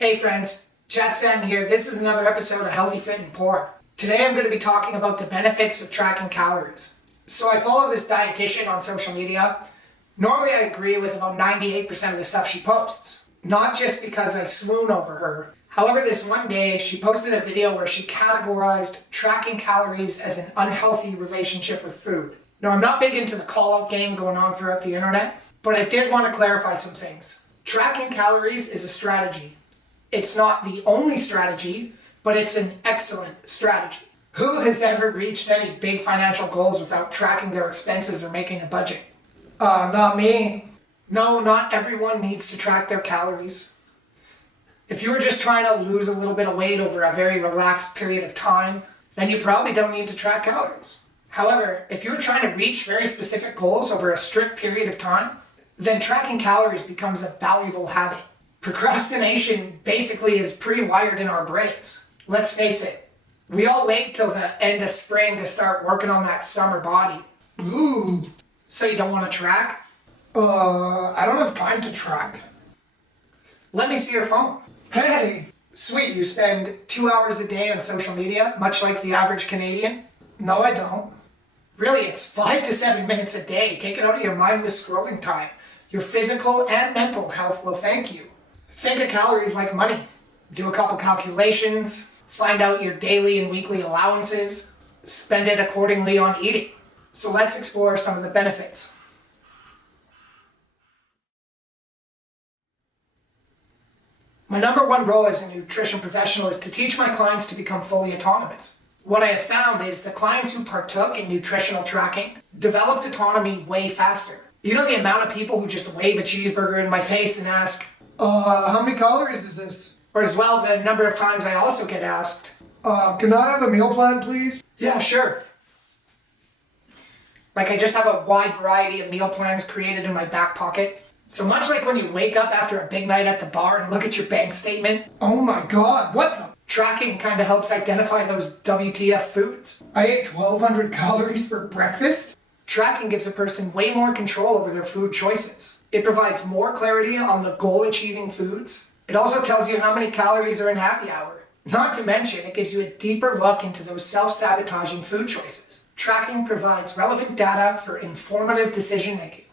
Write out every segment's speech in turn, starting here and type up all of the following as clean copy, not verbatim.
Hey friends, Chat Sen here. This is another episode of Healthy, Fit, and Poor. Today I'm going to be talking about the benefits of tracking calories. So I follow this dietitian on social media. Normally I agree with about 98% of the stuff she posts. Not just because I swoon over her. However, this one day she posted a video where she categorized tracking calories as an unhealthy relationship with food. Now I'm not big into the call-out game going on throughout the internet, but I did want to clarify some things. Tracking calories is a strategy. It's not the only strategy, but it's an excellent strategy. Who has ever reached any big financial goals without tracking their expenses or making a budget? Not me. No, not everyone needs to track their calories. If you were just trying to lose a little bit of weight over a very relaxed period of time, then you probably don't need to track calories. However, if you're trying to reach very specific goals over a strict period of time, then tracking calories becomes a valuable habit. Procrastination basically is pre-wired in our brains. Let's face it, we all wait till the end of spring to start working on that summer body. Ooh. So you don't want to track? I don't have time to track. Let me see your phone. Hey, sweet, you spend 2 hours a day on social media, much like the average Canadian? No, I don't. Really, it's 5 to 7 minutes a day. Take it out of your mindless scrolling time. Your physical and mental health will thank you. Think of calories like money. Do a couple calculations, find out your daily and weekly allowances, spend it accordingly on eating. So let's explore some of the benefits. My number one role as a nutrition professional is to teach my clients to become fully autonomous. What I have found is the clients who partook in nutritional tracking developed autonomy way faster. You know the amount of people who just wave a cheeseburger in my face and ask, how many calories is this? Or as well, the number of times I also get asked, can I have a meal plan, please? Yeah, sure. Like I just have a wide variety of meal plans created in my back pocket. So much like when you wake up after a big night at the bar and look at your bank statement, oh my god, what the? Tracking kind of helps identify those WTF foods. I ate 1,200 calories for breakfast? Tracking gives a person way more control over their food choices. It provides more clarity on the goal-achieving foods. It also tells you how many calories are in happy hour. Not to mention, it gives you a deeper look into those self-sabotaging food choices. Tracking provides relevant data for informative decision-making.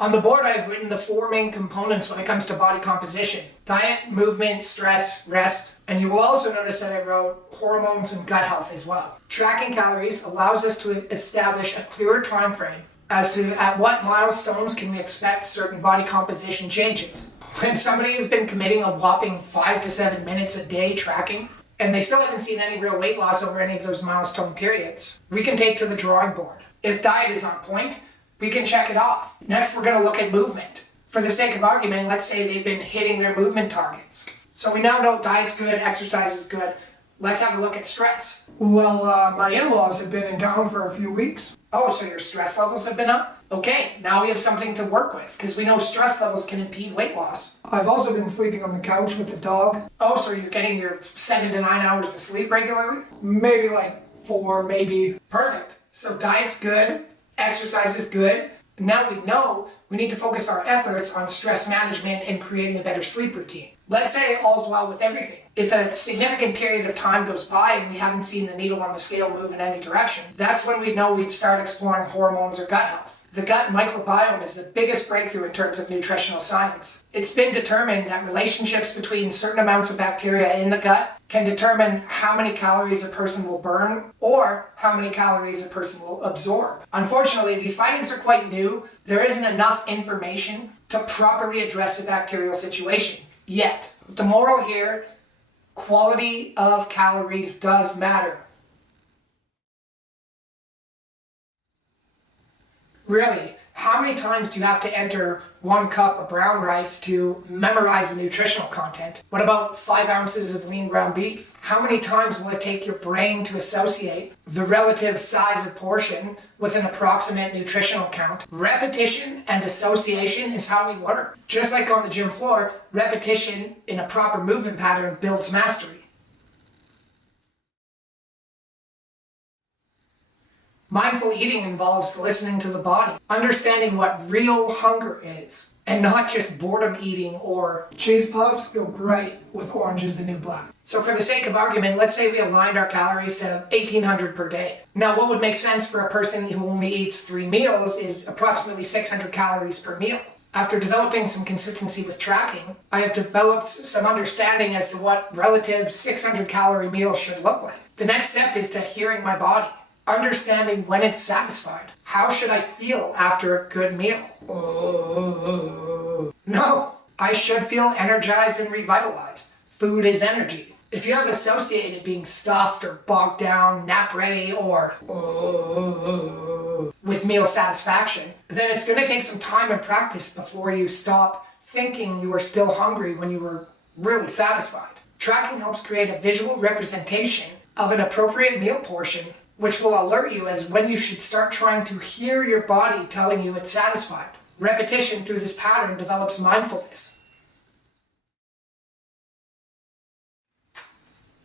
On the board, I've written the 4 main components when it comes to body composition: diet, movement, stress, rest, and you will also notice that I wrote hormones and gut health as well. Tracking calories allows us to establish a clearer time frame as to at what milestones can we expect certain body composition changes. When somebody has been committing a whopping 5 to 7 minutes a day tracking, and they still haven't seen any real weight loss over any of those milestone periods, we can take to the drawing board. If diet is on point, we can check it off. Next, we're going to look at movement. For the sake of argument, let's say they've been hitting their movement targets. So we now know diet's good, exercise is good. Let's have a look at stress. Well, my in-laws have been in town for a few weeks. Oh, so your stress levels have been up? Okay, now we have something to work with, because we know stress levels can impede weight loss. I've also been sleeping on the couch with the dog. Oh, so you're getting your 7 to 9 hours of sleep regularly? Maybe like 4, maybe. Perfect. So diet's good. Exercise is good. Now we know we need to focus our efforts on stress management and creating a better sleep routine. Let's say all's well with everything. If a significant period of time goes by and we haven't seen the needle on the scale move in any direction, that's when we'd know we'd start exploring hormones or gut health. The gut microbiome is the biggest breakthrough in terms of nutritional science. It's been determined that relationships between certain amounts of bacteria in the gut can determine how many calories a person will burn or how many calories a person will absorb. Unfortunately, these findings are quite new. There isn't enough information to properly address the bacterial situation yet. The moral here, quality of calories does matter. Really, how many times do you have to enter 1 cup of brown rice to memorize the nutritional content? What about 5 ounces of lean ground beef? How many times will it take your brain to associate the relative size of portion with an approximate nutritional count? Repetition and association is how we learn. Just like on the gym floor, repetition in a proper movement pattern builds mastery. Mindful eating involves listening to the body, understanding what real hunger is, and not just boredom eating or cheese puffs go great with orange is the new black. So for the sake of argument, let's say we aligned our calories to 1,800 per day. Now what would make sense for a person who only eats 3 meals is approximately 600 calories per meal. After developing some consistency with tracking, I have developed some understanding as to what relative 600 calorie meals should look like. The next step is to hearing my body, understanding when it's satisfied. How should I feel after a good meal? No, I should feel energized and revitalized. Food is energy. If you have associated being stuffed or bogged down, nap ready, or with meal satisfaction, then it's going to take some time and practice before you stop thinking you are still hungry when you were really satisfied. Tracking helps create a visual representation of an appropriate meal portion, which will alert you as when you should start trying to hear your body telling you it's satisfied. Repetition through this pattern develops mindfulness.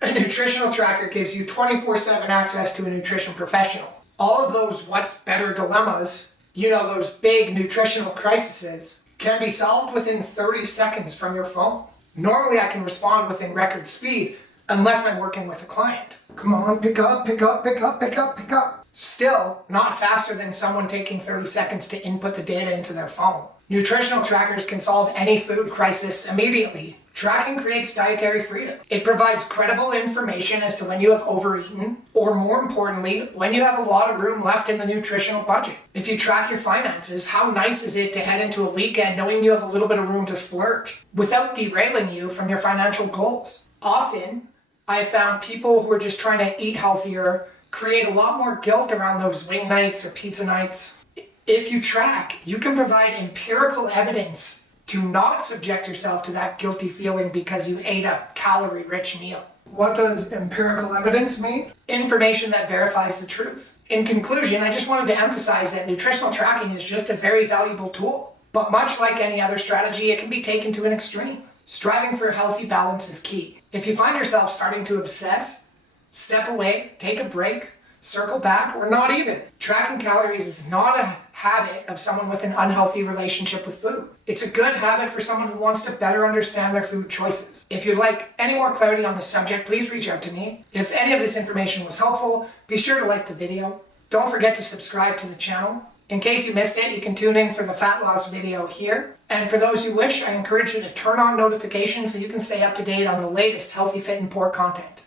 A nutritional tracker gives you 24/7 access to a nutrition professional. All of those what's better dilemmas, those big nutritional crises, can be solved within 30 seconds from your phone. Normally I can respond within record speed unless I'm working with a client. Come on, pick up, pick up, pick up, pick up, pick up. Still, not faster than someone taking 30 seconds to input the data into their phone. Nutritional trackers can solve any food crisis immediately. Tracking creates dietary freedom. It provides credible information as to when you have overeaten, or more importantly, when you have a lot of room left in the nutritional budget. If you track your finances, how nice is it to head into a weekend knowing you have a little bit of room to splurge without derailing you from your financial goals? Often, I have found people who are just trying to eat healthier create a lot more guilt around those wing nights or pizza nights. If you track, you can provide empirical evidence to not subject yourself to that guilty feeling because you ate a calorie-rich meal. What does empirical evidence mean? Information that verifies the truth. In conclusion, I just wanted to emphasize that nutritional tracking is just a very valuable tool. But much like any other strategy, it can be taken to an extreme. Striving for healthy balance is key. If you find yourself starting to obsess, step away, take a break, circle back, or not even. Tracking calories is not a habit of someone with an unhealthy relationship with food. It's a good habit for someone who wants to better understand their food choices. If you'd like any more clarity on this subject, please reach out to me. If any of this information was helpful, be sure to like the video. Don't forget to subscribe to the channel. In case you missed it, you can tune in for the fat loss video here. And for those who wish, I encourage you to turn on notifications so you can stay up to date on the latest healthy, fit, and poor content.